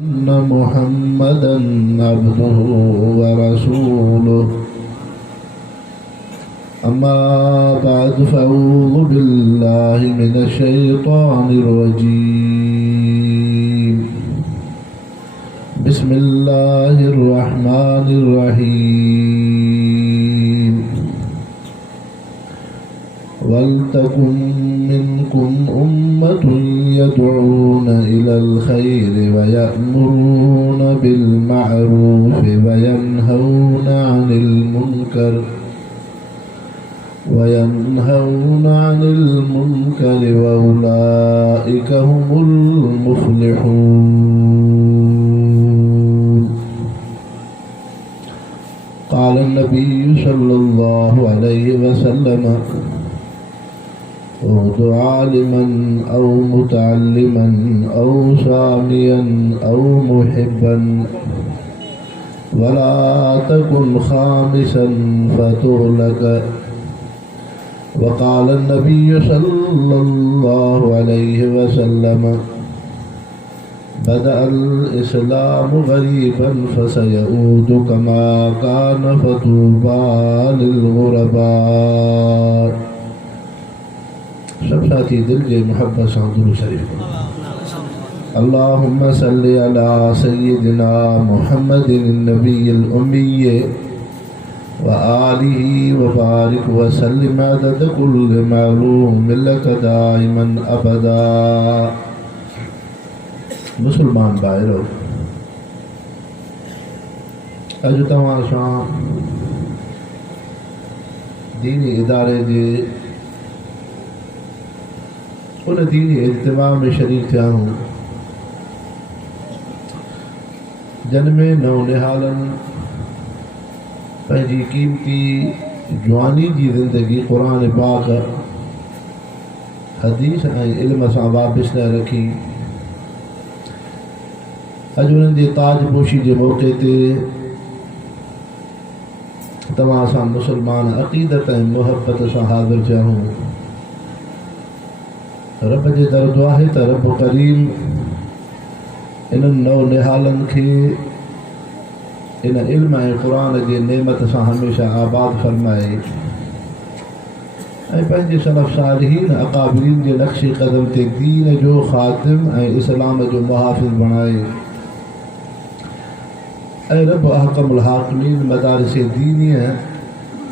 अन्न मुहम्मदन अब्दुहु व रसूलुहु अम्मा बअद फ़अऊज़ु बिल्लाहि मिनश शैतानिर रजीम बिस्मिल्लाहिर रहमानिर रहीम वल्तकुम मिनकुम उम्मतुन यदऊन इलल खैरि व यअमुरून बिल मअरूफ व यनहौन अनिल मुनकर व उलाइका हुमुल मुफ्लिहून। क़ाल नबी सल्लल्लाहु अलैहि वसल्लम उदु आलिमन औ मुतअल्लिमन औ सामियन औ मुहिब्बन वला तकुन खामिसन फतुहलक। वक़ाल नबी सल्लल्लाहु अलैहि वसल्लम बदअल इस्लाम गरीबन फसयऊदु कमा कान फतूबा लिल गुरबा। सब साथी दिल के मोहब्बत से दुरूद शरीफ अल्लाहुम्मा सल्लि अला सय्यिदिना मुहम्मदिन नबिय्यिल उम्मिय्य व आलिहि व बारिक व सल्लिम अदद कुल्लि मालूम लक दाइमन अबदा। मुसलमान भाइरो, अज तव्हां सां दीनी इदारे जे उन दीनी इज्तिमा में शरीक थिया हूँ जिन में नौनिहालन पंहिंजी कीमती जवानी जी ज़िंदगी क़ुरान पाक हदीस ऐं इल्म सां वाबिस्त रखी अॼु उन्हनि जे ताजपोशी जे मौक़े ते तव्हां सां मुसलमान अक़ीदत ऐं मुहबत सां हाज़िर थिया हूँ। रब जे दर दुआ आहे त रब करीम इन्हनि नौनिहालनि खे इन इल्म ऐं क़ुरान जे नेमत सां हमेशह आबाद फरमाए ऐं पंहिंजे सलफ़ सालिहीन अकाबिरीन जे नक्श क़दम ते दीन जो ख़ातिम ऐं इस्लाम जो मुहाफ़िज़ बणाए ऐं रब अहकमुल हाकिमीन मदारिस दीनीअ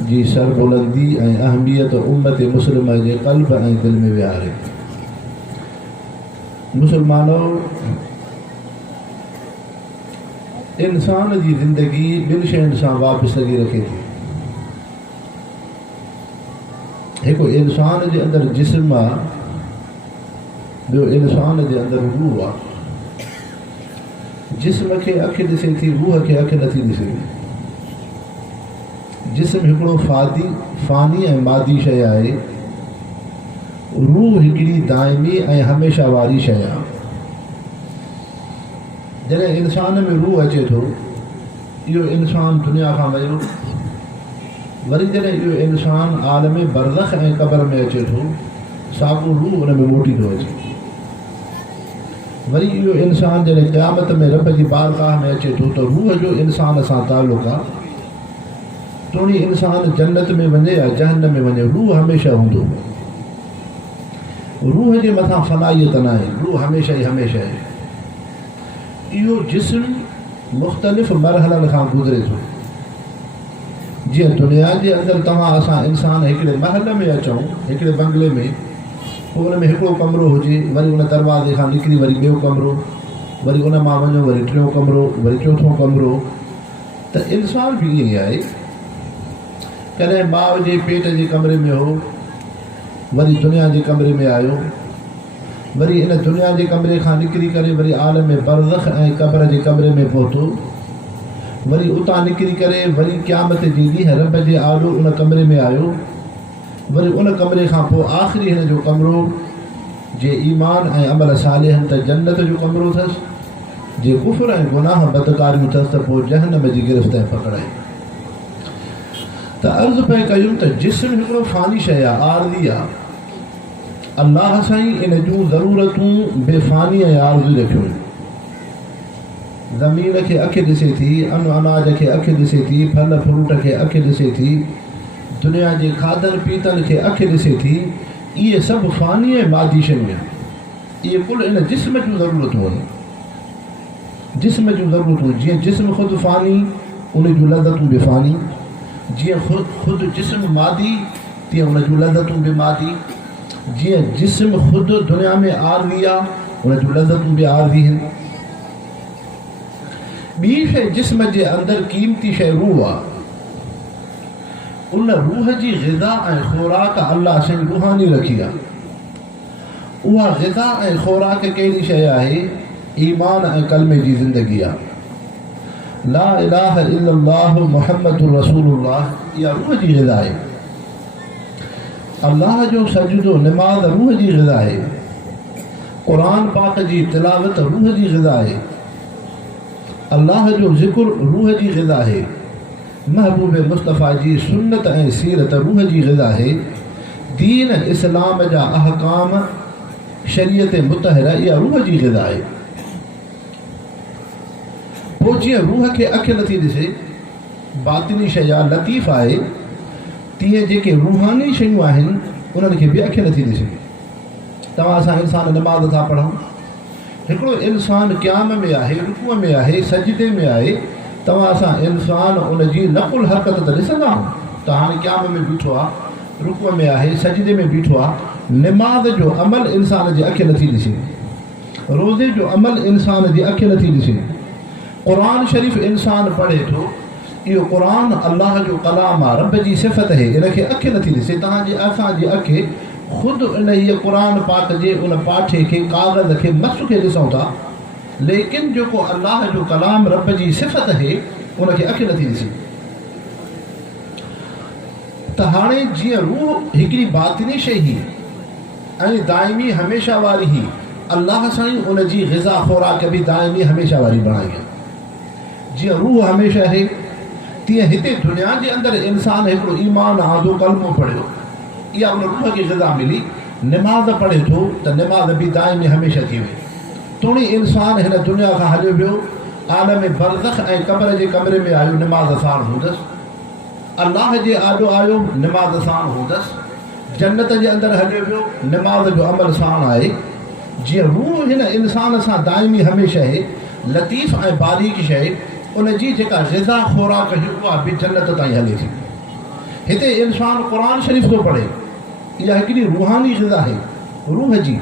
जी सरबुलंदी ऐं अहमियत उम्मत मुस्लिम जे क़ल्ब ऐं दिल में विहारे। मुसलमानों, इंसान जी ज़िंदगी ॿिनि शयुनि सां वाबस्तगी रखे थी। हिकु इंसान जे अंदरि जिस्म आहे, ॿियो इंसान जे अंदरि रूह आहे। जिस्म खे अखि ॾिसे थी, रूह खे अखि नथी ॾिसे। जिस्म हिकिड़ो फ़ानी ऐं मादी शइ आहे, रूह हिकिड़ी दाइमी ऐं हमेशह वारी शइ आहे। जॾहिं इंसान में रूह अचे थो, इहो इंसान दुनिया खां वियो, वरी जॾहिं इहो इंसान आलम बरज़ख ऐं क़ब्र में अचे थो, साॻियो रूह उन में मोटी थो अचे। वरी इहो इंसान जॾहिं क़यामत में रब जी बारगाह में अचे थो त रूह जो इंसान सां ताल्लुक़ आहे। टोणी इंसान जन्नत में वञे या जहन्नम में वञे, रूह हमेशह हूंदो। रूह जे मथां फ़नाइयत न आहे, रूह हमेशह ई हमेशह आहे। इहो जिस्म मुख़्तलिफ़ मरहलनि खां गुज़रे थो। जीअं दुनिया जे अंदरि तव्हां असां इंसान हिकिड़े महल में अचूं, हिकिड़े बंगले में, पोइ उन में हिकिड़ो कमिरो हुजे, वरी उन दरवाज़े खां निकिरी वरी ॿियो कमिरो, वरी उन मां वञो वरी टियों कमिरो, वरी चोथों कमिरो। त इंसान बि ईअं ई आहे। कॾहिं माउ जे पेट जे कमरे में हो, वरी दुनिया जे कमरे में आयो, वरी इन दुनिया जे कमरे खां निकिरी करे वरी आलम बरज़ख ऐं क़ब्र जे कमरे में पहुतो, वरी उतां निकिरी करे वरी क़यामत जे ॾींहुं रब जे आॾो उन कमरे में आयो, वरी उन कमरे खां पोइ आख़िरी हिन जो कमिरो जे ईमान ऐं अमल सालिहनि त जन्नत जो कमिरो अथसि, जे कुफ़्र ऐं गुनाह बदकारियूं अथसि त पोइ जहन्नम जी गिरफ़्त ऐं पकड़ाई। त अर्ज़ु पिया कयूं त जिस्म हिकिड़ो फ़ानी शइ आहे, आरज़ी आहे। अल्लाह साईं इन जूं ज़रूरतूं बेफ़ानी ऐं आरज़ी रखियूं आहिनि। ज़मीन खे अखि ॾिसे थी, अनाज खे अखि ॾिसे थी, फल फ्रूट खे अखि ॾिसे थी, दुनिया जे खाधनि पीतनि खे अखि ॾिसे थी, इहे सभु फ़ानी ऐं मादी शयूं आहिनि। इहे कुल इन जिस्म जूं ज़रूरतूं आहिनि, जिस्म जूं ज़रूरतूं। जीअं जिस्म ख़ुदि फ़ानी, उन जूं लज़तूं बि फ़ानी। जीअं ख़ुदि जिस्म मादी, तीअं उन जूं लज़तूं बि मादी। जीअं जिस्म ख़ुदि दुनिया में आरज़ी आहे, उन जूं लज़तूं बि आरज़ी आहिनि। ॿी शइ जिस्म जे अंदरि क़ीमती शइ रूह आहे। उन रूह जी ग़िज़ा ऐं ख़ुराक अल्लाह साईं रूहानी रखी आहे। उहा ग़िज़ा ऐं ख़ुराक कहिड़ी शइ आहे? ईमान ऐं कलमे जी ज़िंदगी आहे। ला इलाहा इल्लल्लाह मुहम्मदुर रसूलुल्लाह, इहा रूह जी ग़िज़ा आहे। अल्लाह जो सजदो निमाज़ रूह जी ग़िज़ा आहे। क़ुरान पाक जी तिलावत रूह जी ग़िज़ा आहे। अल्लाह जो ज़िक्र रूह जी ग़िज़ा आहे। महबूब मुस्तफ़ा जी सुन्नत ऐं सीरत रूह जी ग़िज़ा आहे। दीन इस्लाम जा अहकाम, शरीयत मुतहरा, इहा रूह जी ग़िज़ा आहे। पोइ जीअं रूह खे अखि नथी ॾिसे, बातिनी शइ आहे, लतीफ़ आहे, तीअं जेके रूहानी शयूं आहिनि उन्हनि खे बि अखि नथी ॾिसे। तव्हां सां इंसान नमाज़ था पढ़ूं, हिकिड़ो इंसान क़याम में आहे, रुकूअ में आहे, सजदे में आहे, तव्हां सां इंसान उन जी नक़ुल हरकत त ॾिसंदा त हाणे क़याम में बीठो आहे, रुकूअ में आहे, सजदे में बीठो आहे। निमाज़ जो अमल इंसान जी अखि नथी ॾिसे, रोज़े जो अमल इंसान जी अखि नथी ॾिसे। क़ुरान शरीफ़ इंसान पढ़े थो, इहो क़ुरान अल्लाह जो कलाम आहे, रब जी सिफ़त आहे, इनखे अखि नथी ॾिसे। तव्हांजी असांजी अखि ख़ुदि इन हीअ क़ुरान पाक जे उन पाठे खे, काग़ज़ खे, मस खे ॾिसूं था, लेकिन जेको अल्लाह जो कलाम रब जी सिफ़त आहे उनखे अखि नथी ॾिसे। त हाणे जीअं रूह हिकिड़ी बातिनी शइ ही ऐं दाइमी हमेशह वारी ही, अल्लाह साईं उन जी ग़िज़ा ख़ुराक बि दाइमी हमेशह वारी बणाई आहे। जीअं रूह हमेशह आहे, तीअं हिते दुनिया जे अंदरि इंसान हिकिड़ो ईमान आंदो, कलमो पढ़ियो, इहा उन रूह खे ग़िज़ा मिली। निमाज़ पढ़े थो त निमाज़ बि दाइमी हमेशह थी वई। तोणी इंसान हिन दुनिया खां हलियो वियो, आलम बरज़ख ऐं क़ब्र जे कमरे में आयो, निमाज़ साण हूंदसि। अल्लाह जे आॾो आयो, निमाज़ साण हूंदसि। जन्नत जे अंदरि हलियो वियो, निमाज़ जो अमल साण आहे। जीअं रूह हिन इंसान सां दाइमी हमेशह आहे, लतीफ़ ऐं बारीक शइ, उन जी जेका ग़िज़ा ख़ुराक हुई उहा बि जन्नत ताईं हले थी। हिते इंसान क़ुरान शरीफ़ थो पढ़े, इहा हिकिड़ी रूहानी ग़िज़ा आहे, रूह जी।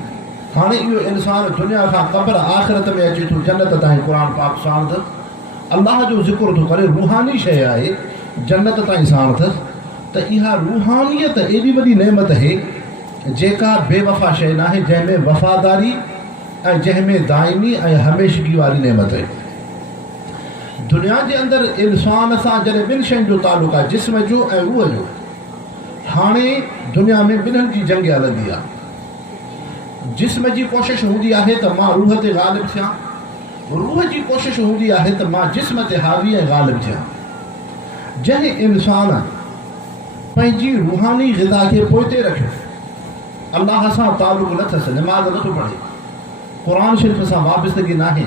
हाणे इहो इंसान दुनिया खां क़ब्र आख़िरत में अचे थो, जन्नत ताईं क़ुरान पाक साण अथसि, अल्लाह जो ज़िक्र थो करे, रूहानी शइ आहे, जन्नत ताईं साण अथसि। त इहा रूहानियत एॾी वॾी नेमत आहे जेका बेवफ़ा शइ न आहे, जंहिंमें वफ़ादारी ऐं जंहिंमें दाइमी ऐं हमेशगी वारी नेमत आहे। दुनिया जे अंदरि इंसान सां जॾहिं ॿिनि शयुनि जो तालुक़ु आहे, जिस्म जो ऐं रूह जो। हाणे दुनिया में ॿिन्हिनि जी जंग हलंदी आहे। जिस्म जी कोशिश हूंदी आहे त मां रूह ते ग़ालिब थियां, रूह जी कोशिश हूंदी आहे त मां जिस्म ते हावी ऐं ग़ालिब थियां। जंहिं इंसान पंहिंजी रूहानी ग़िज़ा खे पोइते रखियो, अल्लाह सां तालुक़ु न अथसि, निमाज़ नथो पढ़े, क़ुरान शरीफ़ सां वाबस्तगी नाहे,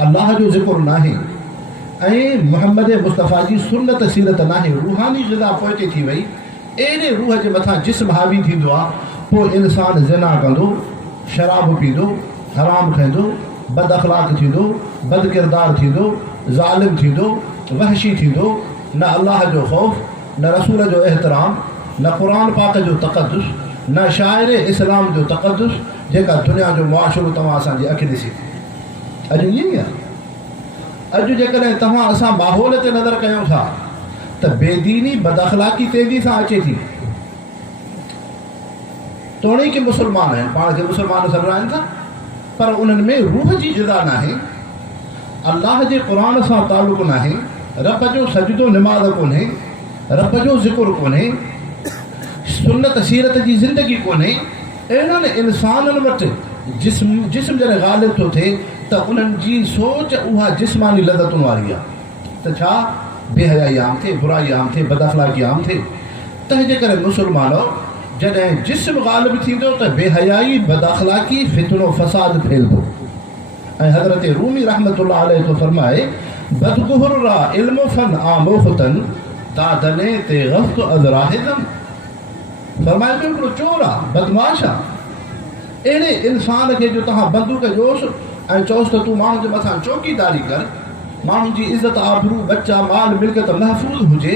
अल्लाह जो ज़िक्र नाहे, ऐं मुहम्मद मुस्तफ़ा जी सुन्नत सीरत नाहे, रूहानी ग़िज़ा पोइते थी वई, एॾे रूह जे मथां जिस्म हावी थींदो आहे। पोइ इंसान ज़िना कंदो, शराब पींदो, हराम खाईंदो, बद अख़लाक थींदो, बद किरदार थींदो, ज़ालिम थींदो, वहशी थींदो, न अल्लाह जो ख़ौफ़, न रसूल जो एहतराम, न क़ुरान पाक जो तक़दुस, न शाइर इस्लाम जो तक़दुस, जेका दुनिया जो मुआशिरो तव्हां असांजी अखि ॾिसी। अॼु ईअं ई आहे। अॼु जेकॾहिं तव्हां असां माहौल ते नज़र कयूं था त बेदीनी बद अख़लाक़ी तेज़ी सां अचे थी। तोणी के मुस्लमान आहिनि, पाण खे मुस्लमान सॾाइनि था, पर उन्हनि में रूह जी ग़िज़ा नाहे, अल्लाह जे क़ुरान सां तालुक़ु नाहे, रब जो सजदो निमाज़ कोन्हे, रब जो ज़िक्र कोन्हे, सुन्नत सीरत जी ज़िंदगी कोन्हे। अहिड़नि इंसाननि वटि जिस्म जॾहिं ग़ालिब थो थिए त उन्हनि जी सोच उहा जिस्मानी लज़तुनि वारी आहे। त छा बेहयाई आम थिए, बुराई आम थिए, बद अख़लाक़ी आम थिए। तंहिंजे करे मुस्लमानो जॾहिं जिस्म ग़ालिब थींदो त बेहयाई, बद अख़लाक़ी, फितनो, फ़साद फैलंदो। ऐं हज़रत रूमी रहमतुल्लाह अलैहि तो फरमाए बदगुहुर्रा इल्म फन आमोखतन तादने ते गफ्त अज़राहिदम। फरमाए तो हिकिड़ो चोर आहे, बदमाश आहे। अहिड़े इंसान खे जो तव्हां बंदूक ॾियोसि ऐं चओसि त तूं माण्हुनि जे मथां चौकीदारी कर, माण्हुनि जी इज़त आबरू बच्चा माल मिल्कियत महफ़ूज़ हुजे,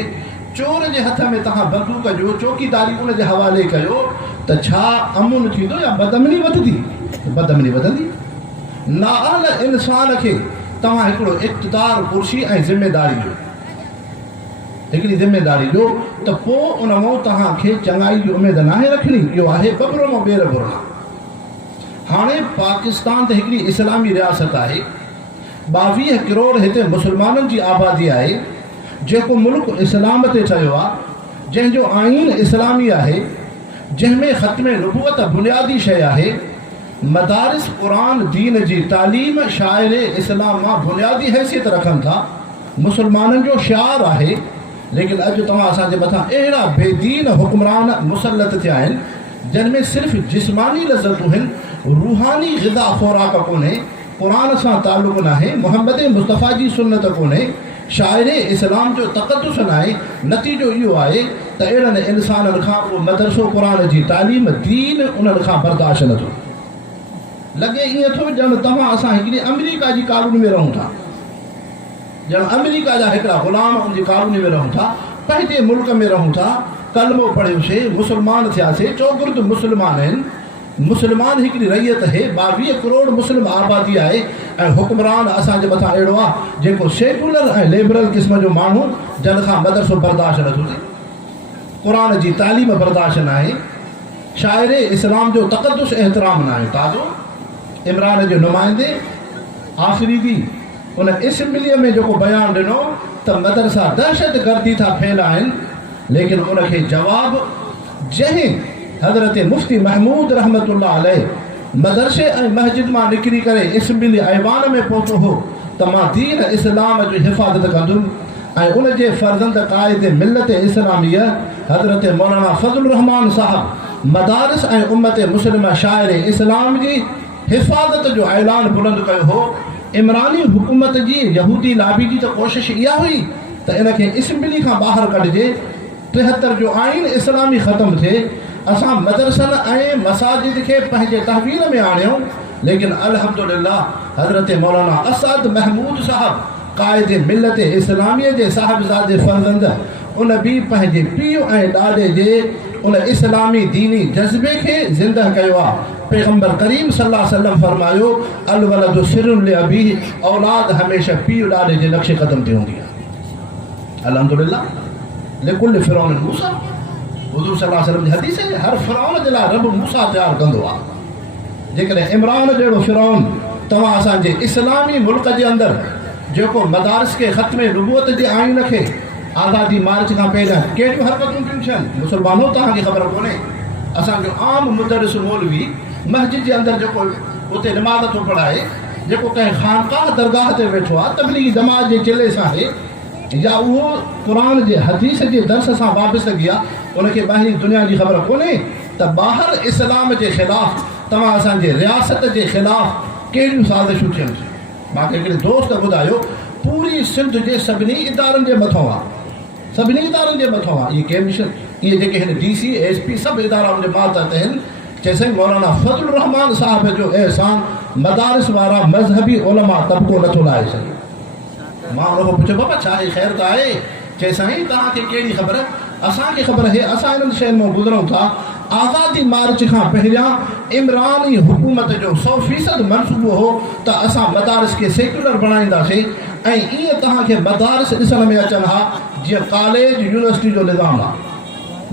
चोर जे हथ में तव्हां बंदूक ॾियो, चौकीदारी उन जे हवाले कयो, त छा अमुन थींदो या बदअमनी वधंदी? बदअमनी वधंदी। नाअहल इंसान खे तव्हां हिकिड़ो इक़्तिदार कुर्सी ऐं ज़िमेदारी ॾियो, हिकिड़ी ज़िमेदारी ॾियो, त पोइ उन मां तव्हांखे चङाई जी उमेद नाहे रखणी। इहो आहे बबरो मां ॿेर भुरणा। हाणे पाकिस्तान त हिकिड़ी इस्लामी रियासत आहे, 22 करोड़ हिते मुस्लमाननि जी आबादी आहे, जेको मुल्क इस्लाम ते ठहियो आहे, जंहिंजो आइन इस्लामी आहे, जंहिंमें ख़त्म नबूवत बुनियादी शइ आहे। मदारिस क़ुरान दीन जी तालीम शाइर इस्लाम मां बुनियादी हैसियत रखनि था, मुस्लमाननि जो शिआर आहे। लेकिन अॼु तव्हां असांजे मथां अहिड़ा बेदीन हुक्मरान मुसलत थिया आहिनि, जिन में सिर्फ़ु जिस्मानी लज़तूं आहिनि, रूहानी ग़िज़ा ख़ुराक कोन्हे, क़ुरान सां ताल्लुक़ नाहे, मुहम्मद मुस्तफ़ा जी सुन्नत कोन्हे, शाइर इस्लाम जो तक़दुस नाहे। नतीजो इहो आहे त अहिड़नि इंसाननि खां उहो मदरसो क़ुरान जी तालीम दीन उन्हनि खां बर्दाश्त नथो लॻे। ईअं थो ॼण तव्हां असां हिकिड़ी अमेरिका जी कॉलोनी में रहूं था, ॼण अमेरिका जा हिकिड़ा ग़ुलाम उनजी कॉलोनी में रहूं था, पंहिंजे मुल्क में रहूं था, कलमो पढ़ियोसीं, मुस्लमान थियासीं, चौगिर्द मुस्लमान आहिनि, मुस्लमान हिकिड़ी रैयत आहे, 22 करोड़ मुस्लिम आबादी आहे, ऐं हुक्मरान असांजे मथां अहिड़ो आहे जेको सेकुलर ऐं लिबरल क़िस्म जो माण्हू, जन खां मदरसो बर्दाश्त नथो थिए, क़ुरान जी तालीम बर्दाश्त न आहे, शाइर इस्लाम जो तक़दुस एहतराम न आहे। ताज़ो इमरान जो नुमाइंदे आफ़रीदी उन इस्मिलीअ में जेको बयानु ॾिनो त मदरसा दहशत गर्दी था फैलाइनि, लेकिन उनखे जवाबु जंहिं हज़रत मुफ्ती महमूद रहमतुल्लाह अलैहि मदरसे ऐं मस्जिद मां निकिरी करे इस्मिली ऐवान में पहुतो हो त मां दीन इस्लाम जो हिफ़ाज़त कंदुमि, ऐं उन जे फ़र्ज़ंद क़ाइद मिलत इस्लामिया हज़रत मौलाना फज़लुर रहमान साहब मदारिस ऐं उम्मत मुस्लिमा शाइर इस्लाम जी हिफ़ाज़त जो ऐलान बुलंद कयो हो। इमरानी हुकूमत जी यहूदी लाबी जी त कोशिशि इहा हुई त इनखे इस्मिली खां ॿाहिरि कढिजे, 73 जो आइन इस्लामी ख़तमु थिए, असां मदरसनि ऐं मसाजिद खे पंहिंजे तहवील में आणियूं। लेकिन अल्हम्दुलिल्लाह हज़रत मौलाना असद महमूद साहब क़ाइद मिलत इस्लामिया जे साहिबज़ादे फ़र्ज़ंद उन बि पंहिंजे पीउ ऐं ॾाॾे जे उन इस्लामी दीनी जज़्बे खे ज़िंदह कयो आहे। पैगम्बर करीम सल्लल्लाहु अलैहि वसल्लम फरमायो अल वलदु सिर्रुन लिअबीही, औलाद हमेशह पीउ ॾाॾे जे नक्शे क़दम ते हूंदी आहे। अल्हम्दुलिल्लाह लिकुल फिरौन मूसा, हुज़ूर सल्लल्लाहु अलैहि वसल्लम जी हदीस आहे, हर फिरौन जे लाइ रब मूसा तयारु कंदो आहे। जेकॾहिं इमरान जहिड़ो फिरौन तव्हां असांजे इस्लामी मुल्क जे अंदरि जेको मदारिस खे ख़त्म नबूवत जे आइन खे आज़ादी मार्च खां पहिरियां कहिड़ियूं हरकतूं थियूं थियनि, मुस्लमानो तव्हांखे ख़बर कोन्हे। असांजो आम मुदरिस मौलवी मस्जिद जे अंदरि जेको उते नमाज़ थो पढ़ाए, जेको कंहिं ख़ानकाह दरगाह ते वेठो आहे तबलीगी जमात जे चिले सां आहे, या उहो क़ुरान जे हदीस जे दर्स सां वाबस्तगी आहे, उनखे ॿाहिरी दुनिया जी ख़बर कोन्हे त ॿाहिरि इस्लाम जे ख़िलाफ़ तव्हां असांजे रियासत जे ख़िलाफ़ कहिड़ियूं साज़िशूं थियनि। मूंखे हिकिड़े दोस्त ॿुधायो पूरी सिंध जे सभिनी इदारनि जे मथां आहे, सभिनी इदारनि जे मथां आहे, इहे कमीशन इहे जेके हिन DC SP सभु इदारा उनजे मातहत आहिनि। चइसि मौलाना फज़लुर रहमान साहब जो एहसान मदारिस वारा मज़हबी उलमा तबिको नथो लाहे सघे। मां उनखां पुछियो बाबा छा आहे, ख़ैर त आहे? चए साईं तव्हांखे कहिड़ी ख़बर? असांखे ख़बर आहे, असां इन्हनि शयुनि मां गुज़रूं था। आज़ादी मार्च खां पहिरियां इमरानी हुकूमत जो 100% मनसूबो हो त असां मदारिस खे सेक्युलर बणाईंदासीं, ऐं ईअं तव्हांखे मदारिस ॾिसण में अचनि हा जीअं कॉलेज यूनिवर्सिटी जो निज़ाम आहे,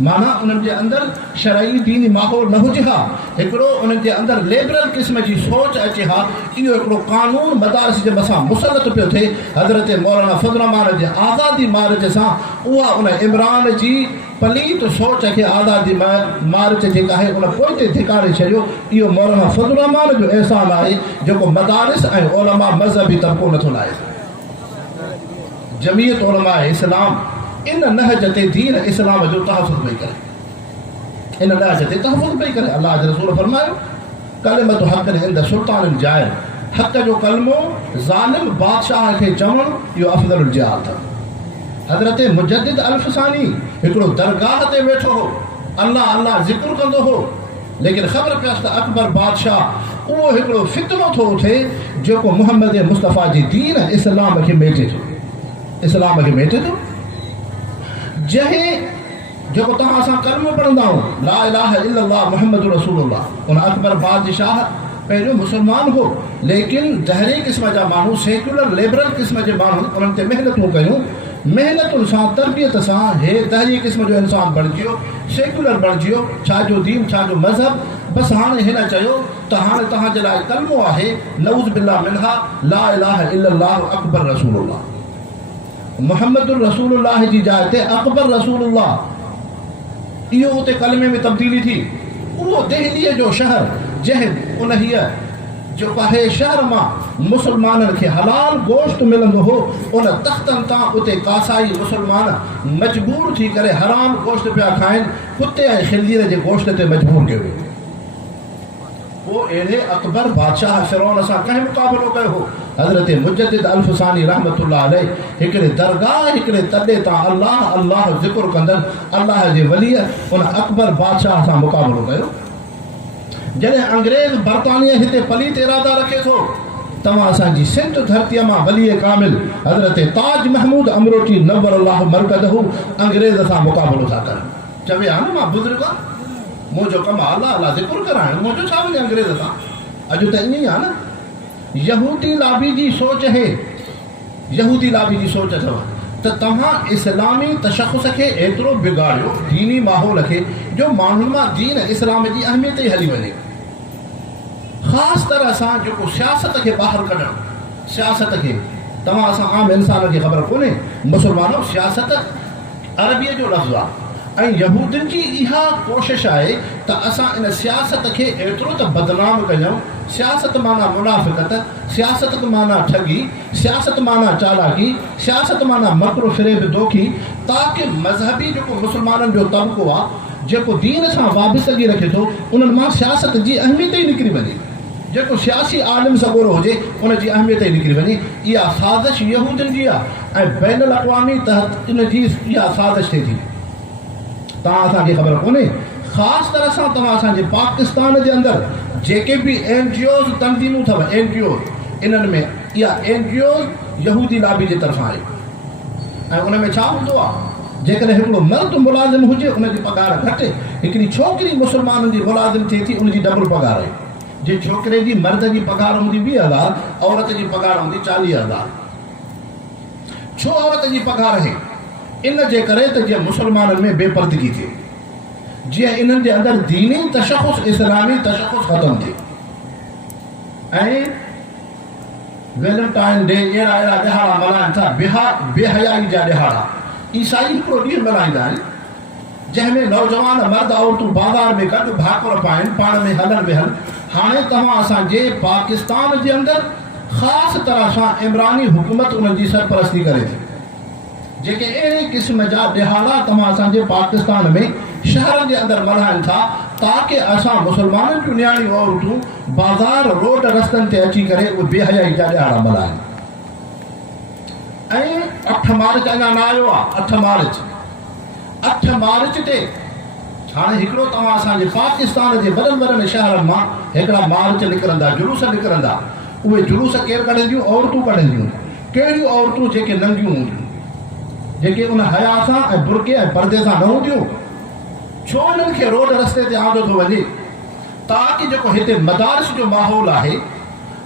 माना उन्हनि जे अंदरि शरई दीनी माहौल न हुजे हा, हिकिड़ो उन्हनि जे अंदरि लिबरल क़िस्म जी सोच अचे हा। इहो हिकिड़ो कानून मदारिस जे मथां मुसलत पियो थिए। हज़रत मौलाना फज़लुर रहमान जे आज़ादी मार्च सां उहा उन इमरान जी पलीत सोच खे आज़ादी मार्च जेका आहे उन पोइ ते धिकारे छॾियो। इहो मौलाना फज़लुर रहमान जो एहसान आहे जेको मदारिस ऐं उलमा मज़हबी तबिको नथो लाहे। जमीयत उलमा इस्लाम इन नहज ते दीन इस्लाम जो तहफ़ुज़ पई करे, इन नहज ते तहफ़ुज़ पई करे। अल्लाह जे रसूल फरमायो कलिमतु हक़्क़िन इंद सुल्तानिन जाइर, हक़ जो कलमो ज़ालिम बादशाह खे चवणु इहो अफ़ज़लुल जिहाद अथव। हज़रत मुजद्दिद अल्फ़सानी हिकिड़ो दरगाह ते वेठो हो, अल्लाह अल्लाह ज़िक्र कंदो हो, लेकिन ख़बर पियसि त अकबर बादशाह उहो हिकिड़ो फितनो थो थिए जेको मुहम्मद मुस्तफ़ा जी दीन इस्लाम खे मेटे थो, इस्लाम खे मेटे थो। जंहिं जेको तव्हां असां कलमो पढ़ंदा आहियूं ला इलाहा इल्लल्लाह मुहम्मद रसूलुल्लाह, उन अकबर बादशाह पहिरियों मुसलमान हो, लेकिन जहरी क़िस्म जा माण्हू सेक्युलर लिबरल क़िस्म जे माण्हू उन्हनि ते महिनतूं कयूं, महिनतुनि सां तरबियत सां हे तहरी क़िस्म जो इंसान बणिजी वियो, सेक्युलर बणिजी वियो, छा जो दीन छा जो मज़हब। बसि हाणे हिन चयो त हाणे तव्हांजे लाइ कलमो आहे नऊज़ बिल्लाह मिनहा ला इलाहा इल्लल्लाह अकबर रसूलुल्लाह, मुहम्मदुर रसूलुल्लाह जी जाइ ते अकबर रसूलुल्लाह, इहो उते कलमे में तब्दीली थी। उहो दिल्लीअ जो शहर जंहिं उन हीअ जेको आहे शहर मां मुसलमाननि खे हलाल गोश्त मिलंदो हो, उन तख़्तनि तां उते कासाई मुसलमान मजबूर थी करे हराम गोश्त पिया खाइनि, कुते ऐं ख़िंज़ीर जे गोश्त ते मजबूर कयो वियो। पोइ अहिड़े अकबर बादशाह फ़िरौन सां कंहिं मुक़ाबिलो कयो हो। हज़रत मुजद्दिद अल्फ़सानी रहमतुल्लाह अलैह हिकिड़े दरगाह हिकिड़े तॾे तां अल्लाह अल्लाह ज़िक्र कंदड़ अल्लाह जे वलीअ उन अकबर बादशाह सां मुक़ाबिलो कयो। जॾहिं अंग्रेज़ बरतानिया हिते पलीत इरादा रखे थो, तव्हां असांजी सिंध धरतीअ मां वलीअ कामिल हज़रत ताज महमूद अमरोटी नव्वरल्लाहु मरकदहू अंग्रेज़ सां मुक़ाबिलो था करनि। चवे हा न मां बुज़ुर्ग आहियां, मुंहिंजो कमु आहे अल्लाह अल्लाह ज़िक्र कराइणु, मुंहिंजो छा वञे अंग्रेज़ सां। अॼु त ईअं ई आहे न, यहूदी लाबी जी सोच है, यहूदी लाबी जी सोच अथव त तव्हां इस्लामी तशख़ुस खे एतिरो बिगाड़ियो दीनी माहौल खे जो माण्हुनि मां दीन इस्लाम जी अहमियत ई हली वञे। ख़ासि तरह सां जेको सियासत खे ॿाहिरि कढणु, सियासत खे तव्हां असां आम इंसान खे ख़बर कोन्हे, मुसलमानो सियासत अरबीअ जो लफ़्ज़ आहे ऐं यहूदियुनि जी इहा कोशिशि आहे त असां इन सियासत खे एतिरो त बदनाम कयूं। सियासत माना मुनाफ़िक़त, सियासत माना ठगी, सियासत माना चालाकी, सियासत माना मकरो फ़रेब दोखी, ताकी मज़हबी जेको मुसलमाननि जो तबिक़ो आहे जेको दीन सां वाबस्तगी रखे थो, उन्हनि मां सियासत जी अहमियत ई निकिरी वञे। जेको सियासी आलिम सगोरो हुजे उन जी अहमियत ई निकिरी वञे। इहा साज़िश यहूदियुनि जी आहे ऐं बैनुल अक़वामी तहत इन जी इहा साज़िश थिए थी। तव्हां असांखे ख़बर कोन्हे, ख़ासि तरह सां तव्हां असांजे पाकिस्तान जे अंदरि जेके बि NGOs तंज़ीमूं अथव, NGOs, इन्हनि में इहा NGOs यहूदी लाबी जे तरफ़ां आहे। ऐं उन में छा हूंदो आहे, जेकॾहिं हिकिड़ो मर्द मुलाज़िम हुजे उनजी पघार घटि, हिकिड़ी छोकिरी मुसलमाननि जी मुलाज़िम थिए थी उनजी डबल पघार आहे। जे छोकिरे जी मर्द जी पघार हूंदी 20,000, औरत जी पघार हूंदी 40,000। छो औरत जी पघार आहे? इन जे करे त जीअं मुसलमाननि में बेपर्दगी थिए, जीअं इन्हनि जे अंदरि दीनी तशख़ुस इस्लामी तशख़ुस ख़तमु थिए। ऐं वैलेंटाइन डे अहिड़ा अहिड़ा ॾिहाड़ा मल्हाइनि था, बेहयाई जा ॾिहाड़ा। ईसाई हिकिड़ो ॾींहुं मल्हाईंदा आहिनि जंहिंमें नौजवान मर्द औरतूं बाज़ार में गॾु भाकुर पाइनि, पाण में हलनि वेहनि। हाणे तव्हां असांजे पाकिस्तान जे अंदरि ख़ासि तरह सां इमरानी हुकूमत उन्हनि जी सरपरस्ती करे थी। जेके अहिड़े क़िस्म जा ॾिहाड़ा तव्हां असांजे पाकिस्तान में शहरनि जे अंदरि मल्हाइनि था ताकी असां मुसलमाननि जूं नियाणियूं औरतूं बाज़ार रोड रस्तनि ते अची करे उहे बेहयाई जा ॾिहाड़ा मल्हाइनि। ऐं 8 मार्च अञा न आयो आहे। 8 मार्च ते हाणे हिकिड़ो तव्हां असांजे पाकिस्तान जे वॾनि वॾनि शहरनि मां हिकिड़ा मार्च निकिरंदा, जुलूस निकिरंदा। उहे जुलूस केरु कढंदियूं? औरतूं कढंदियूं। कहिड़ियूं औरतूं? जेके नंगियूं हूंदियूं, जेके उन हया सां ऐं बुरके ऐं पर्दे सां न हूंदियूं। छो उन्हनि खे रोड रस्ते ते आंदो थो वञे? ताकी जेको हिते मदारिस जो माहौल आहे,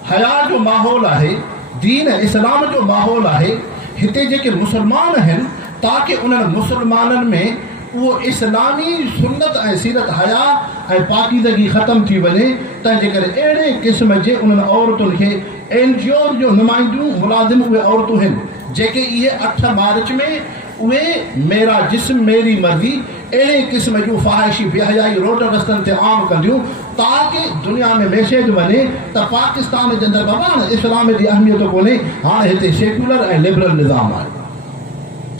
हया जो माहौल आहे, दीन इस्लाम जो माहौल आहे, हिते जेके मुसलमान आहिनि ताकी उन्हनि मुसलमाननि में उहो इस्लामी सुन्नत ऐं सीरत हया ऐं पाकीदगी ख़तमु थी वञे। तंहिंजे करे अहिड़े क़िस्म जे उन्हनि औरतुनि खे NGOs जो नुमाइंदियूं मुलाज़िम उहे औरतूं आहिनि जेके इहे 8 मार्च में उहे मेरा जिस्म मेरी मर्ज़ी अहिड़े क़िस्म जूं फ़ाहिशी बेहयाई रोड रस्तनि ते आम कंदियूं ताकी दुनिया में मैसेज वञे त पाकिस्तान जे अंदरि बाबा हाणे इस्लाम जी अहमियत कोन्हे, हाणे हिते सेक्युलर ऐं लिबरल निज़ाम आहे।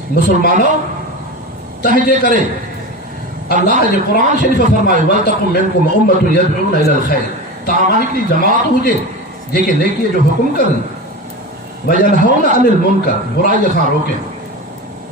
मुसलमानो, तंहिंजे करे अल्लाह जे क़ुरान शरीफ़ फरमायो वलतकुम मिनकुम उम्मतुन यदउना इलल ख़ैर, तव्हां हिकिड़ी जमात हुजे जेके नेकीअ जो हुकुम करनि, वयनहौन अनिल मुनकर, बुराईअ खां रोकनि।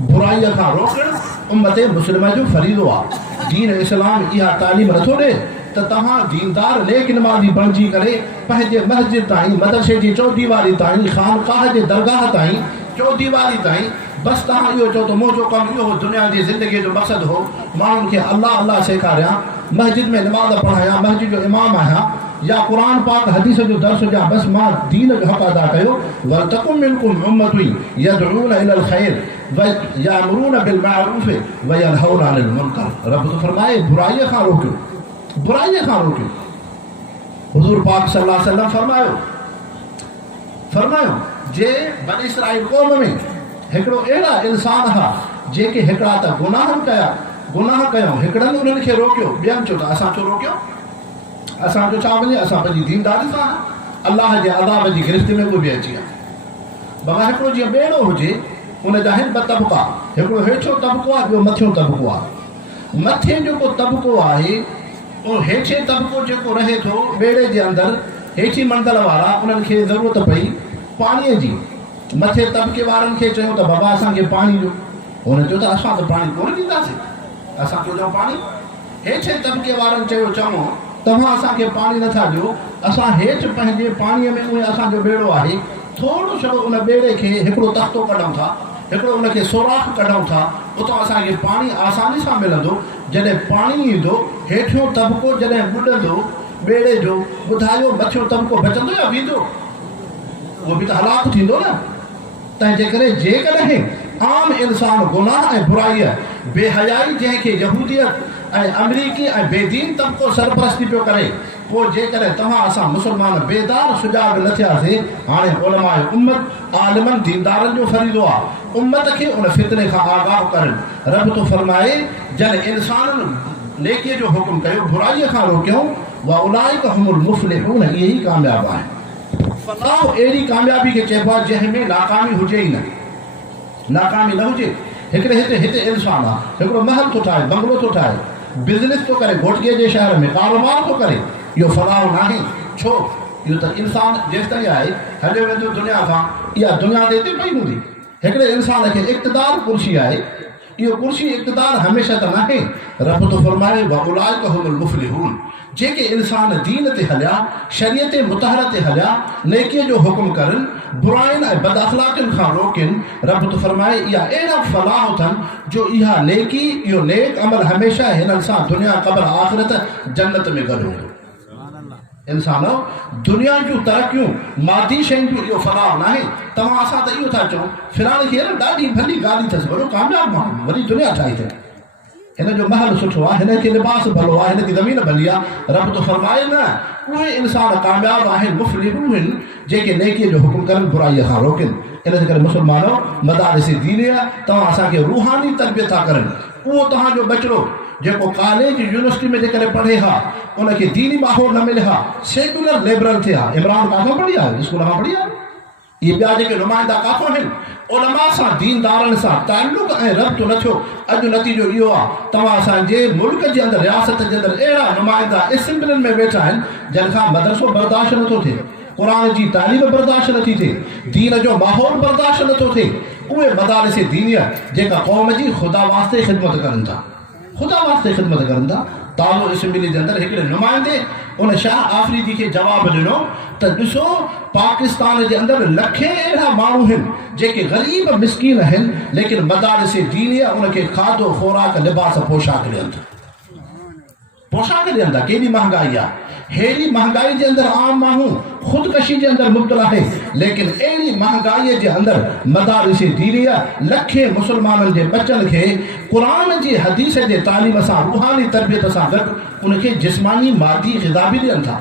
बुराईअ खां रोकणु उम्मत मुस्लिम जो फरीज़ो आहे। दीन इस्लाम इहा तालीम नथो ॾे त तव्हां दीनदार नेक नमाज़ी बणिजी करे पंहिंजे मस्जिद ताईं, मदरसे जी चौदीवारी ताईं, ख़ानकाह जे दरगाह ताईं, चौदीवारी ताईं बसि तव्हां इहो चओ त मुंहिंजो कमु इहो दुनिया जी ज़िंदगीअ जो मक़सदु हो माण्हुनि खे अलाह अलाह सेखारियां, मस्जिद में नमाज़ पढ़ायां, मस्जिद जो इमाम आहियां, या क़ुरान पाक हदीस जो दर्स ॾियां, बसि मां दीन जो हक़ अदा कयो। वलतकुम मिनकुम उम्मतुन यदऊन इलल ख़ैर व यामुरून बिल मारूफ व यनहौन अनिल मुनकर। रब तो फरमाए बुराईअ खां रोकियो, बुराईअ खां रोकियो। हुज़ूर पाक सल्लल्लाहु अलैहि वसल्लम फरमायो जे बनी इसराइल क़ौम में हिकिड़ो अहिड़ा इंसान हुआ जेके हिकिड़ा त गुनाह कयूं, हिकिड़नि उन्हनि खे रोकियो, ॿियनि चयो त असां छो रोकियो, असांजो छा वञे, असां पंहिंजी दीनदारी सां अलाह जे अज़ाब जी गिरफ़्त में कोई बि अची विया। बाबा हिकिड़ो जीअं ॿेड़ो हुजे, उनजा आहिनि ॿ तबक़ा, हिकिड़ो हेठियों तबक़ो आहे, ॿियो मथियों तबक़ो आहे। मथे जेको तबक़ो आहे उहो हेठियों तबक़ो जेको रहे थो ॿेड़े जे अंदरि, हेठी मंज़िल वारा, उन्हनि खे ज़रूरत पई पाणीअ जी। मथे तबक़े वारनि खे चयूं त बाबा असांखे पाणी ॾियो, हुन चयो त असां त पाणी कोन ॾींदासीं, असां छो ॾियूं पाणी। हेठे तबक़े वारनि चऊं तव्हां असांखे पाणी नथा ॾियो, असां हेठि पंहिंजे पाणीअ में उहे असांजो ॿेड़ो आहे, थोरो छो उन ॿेड़े खे हिकिड़ो तख़्तो कढूं था, हिकिड़ो उनखे सोराख़ कढूं था, उतां असांखे पाणी आसानी सां मिलंदो। जॾहिं पाणी ईंदो, हेठियों तबक़ो जॾहिं ॿुॾंदो ॿेड़े जो, ॿुधायो मथियों तबक़ो बचंदो या वेंदो? उहो बि त हलाकु थींदो न। तंहिंजे करे जेकॾहिं आम इंसान गुनाह ऐं बुराईअ, बेहयाई जंहिंखे यहूदियत ऐं अमरीकी ऐं बेदीन तबक़ो सरपरस्ती पियो करे, पोइ जेकॾहिं तव्हां असां मुस्लमान बेदार सुजाग न थियासीं, हाणे उलमाए उम्मत आलिमनि दीनदारनि जो फरीज़ो आहे उम्मत खे उन फितने खां आगाह करनि। रब तो फरमाए जॾहिं इंसाननि नेकीअ जो हुकुम कयो, बुराईअ खां रोकियूं, व उलाइक हुमुल मुफ़्लिहून, इहे ई कामयाब आहिनि। फलाह अहिड़ी कामयाबी खे चइबो आहे जंहिंमें नाकामी हुजे ई न, नाकामी न हुजे। हिते इंसान आहे, हिकिड़ो महल थो ठाहे, बंगलो थो ठाहे, बिज़नेस थो करे, घोटिके जे शहर में कारोबार थो करे, इहो फलाह नाहे। छो? इहो त इंसान जेसि ताईं आहे हलियो वेंदो दुनिया खां, इहा दुनिया ते हिते पई हूंदी। हिकिड़े इंसान खे इक़्तिदार कुर्सी आहे, इहो कुर्सी इक़्तिदार हमेशह त नाहे। रब तो फरमाए व उलाइक हुमुल मुफ़्लिहून, जेके इंसान दीन ते हलिया, शरीयत मुतहर ते हलिया, नेकीअ जो हुकुम करनि, बुराइनि ऐं बद अख़लाक़ियुनि खां रोकनि। रब तो फरमाए इहा अहिड़ा फलाह अथनि जो इहा नेकी, इहो नेक अमल हमेशह हिननि सां दुनिया क़ब्र आख़िरत जन्नत में गॾु हूंदो। इंसानो दुनिया जूं तरक़ियूं, मादी शयुनि जूं इहो फलाह नाहे। तव्हां असां त इहो था चऊं फिलाणे खे न ॾाढी भली गाॾी अथसि, वॾो कामयाबु माण्हू, वॾी दुनिया ठाही अथई, हिन जो महल सुठो आहे, हिन खे लिबास भलो आहे, हिन खे ज़मीन भली आहे। रब तो फरमाए न, उहे इंसान कामयाबु आहिनि, मुफ़्लिहून आहिनि, जेके नेकीअ जो हुकुम करनि, बुराईअ खां रोकनि। इन जे करे मुस्लमानो मदारिस दीनिया, तव्हां असांखे रूहानी तरबियत था करनि। उहो तव्हांजो बचिड़ो जेको कॉलेज यूनिवर्सिटी में जेकॾहिं पढ़े हा, उनखे दीनी माहौल न मिले हा, सेकुलर लेबरल थिए हा, इमरान काथो पढ़ी आहे, स्कूल मां पढ़ी आहे, इहे ॿिया जेके नुमाइंदा काथो आहिनि, उलमा सां दीनदारनि सां ताल्लुक़ ऐं रब्त न थियो। अॼु नतीजो इहो आहे, तव्हां असांजे मुल्क जे अंदरि, रियासत जे अंदरि अहिड़ा नुमाइंदा असेंबलियुनि में वेठा आहिनि जंहिंखां मदरसो बर्दाश्त नथो थिए, क़ुरान जी तालीम बर्दाश्त नथी थिए, दीन जो माहौल बर्दाश्त नथो थिए। उहे मदारिस दीनिया जेका क़ौम जी ख़ुदा वास्ते ख़िदमत करनि था, ख़ुदा वास्ते ख़िदमत करनि था। तालो असेंबली जे अंदरि हिकिड़े नुमाइंदे उन शाह आफ़रीदी खे जवाबु ॾिनो त ॾिसो, पाकिस्तान जे अंदरि लखे अहिड़ा माण्हू आहिनि जेके ग़रीब मिसकीन आहिनि, लेकिन मदारिस दीनिया उनखे खाधो ख़ुराक लिबास पोशाक ॾियनि था, पोशाक ॾियनि था। केॾी महांगाई आहे, अहिड़ी महांगाई जे अंदरि आम माण्हू ख़ुदकशी जे अंदरि मुब्तला आहे, लेकिन अहिड़ी महांगाईअ जे अंदरि मदारिस दीनिया लखे मुस्लमाननि जे बचनि खे क़ुरान जी हदीस जे तालीम सां, रूहानी तरबियत सां गॾु उनखे जिस्मानी मादी ग़िज़ा बि ॾियनि था।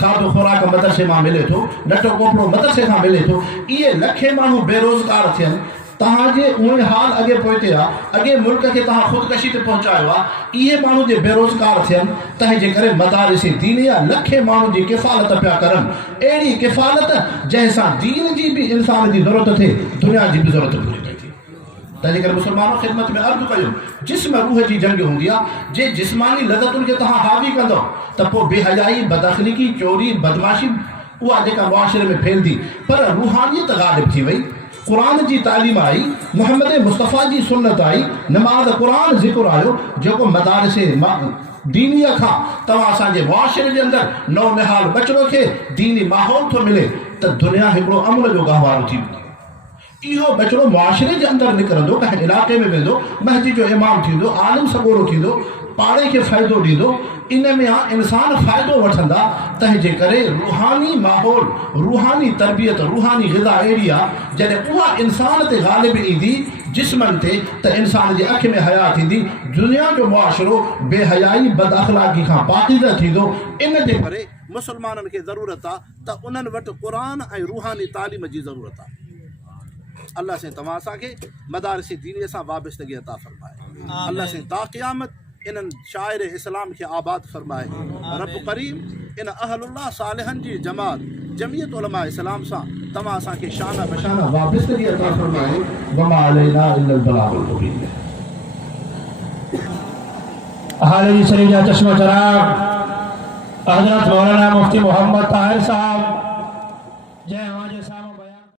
खाधो ख़ुराक मदरसे मां मिले थो, नटो कोपड़ो मदरसे खां मिले थो। इहे लखे माण्हू बेरोज़गार थियनि, तव्हांजे उहे हाल अॻे पोइते आहे, अॻे मुल्क खे तव्हां ख़ुदकशी ते पहुचायो आहे, इहे माण्हू जे बेरोज़गार थियनि। तंहिंजे करे मदारिस दीनिया लखे माण्हू जी किफ़ालत पिया करनि, अहिड़ी किफ़ालत जंहिंसां दीन जी बि इंसान जी ज़रूरत थिए, दुनिया जी बि ज़रूरत पूरी पई थिए। तंहिंजे करे मुस्लमानों ख़िदमत में अर्ज़ु कयो, जिस्म रूह जी जंग हूंदी आहे। जे जिस्मानी लज़तुनि खे तव्हां हावी कंदो त पोइ बेहयाई, बदअख़लीक़ी, चोरी, बदमाशी उहा जेका मुआशरे में फैलंदी, पर रूहानियत ग़ालिब थी वई। क़ुरान जी तालीम आई, मोहम्मद मुस्तफ़ा जी सुन्नत आई, नमाज़ क़ुरान ज़िक्र आयो, जेको मदारिस दीनीअ खां तव्हां असांजे मुआशरे जे अंदरि नओ निहाल बचिड़ो खे दीनी माहौल थो मिले त दुनिया हिकिड़ो अमन जो गहवारो थी वेंदी। इहो बचिड़ो मुआशरे जे अंदरि निकिरंदो, कंहिं इलाइक़े में वेंदो, मस्जिद जो इमाम थींदो, आलिम सॻोरो थींदो, पाड़े खे फ़ाइदो ॾींदो। इन में इंसान फ़ाइदो वठंदा। तंहिंजे करे रूहानी माहौल, रूहानी तरबियत, रूहानी ग़िज़ा अहिड़ी आहे जॾहिं उहा इंसान ते ग़ालिब ईंदी, जिस्मनि ते, त इंसान जी अखि में हया थींदी। दुनिया जो मुआशरो बेहयाई बद अख़लाक़ी खां पाकीज़ा थींदो। इन जे करे मुस्लमाननि खे ज़रूरत आहे त उन्हनि वटि क़ुरान ऐं रूहानी तालीम जी ज़रूरत आहे। अल्लाह से तव्हां असांखे मदारिस दीनीअ सां वाबस्तगी अता फ़रमाए। अल्लाह से ता क़यामत इन्हनि शाइर इस्लाम खे आबाद फ़रमाए। रब करीम इन अहलुल्लाह सालिहन जी जमात जमियत उलमा इस्लाम सां तव्हां असांखे शान बशाना वाबस्तगी अता फ़रमाए। वमा अलैना इल्लल बलागुल मुबीन। हाज़िरी शरीफ जा चश्मा चराग हज़रत मौलाना मुफ्ती मोहम्मद ताहिर साहब जय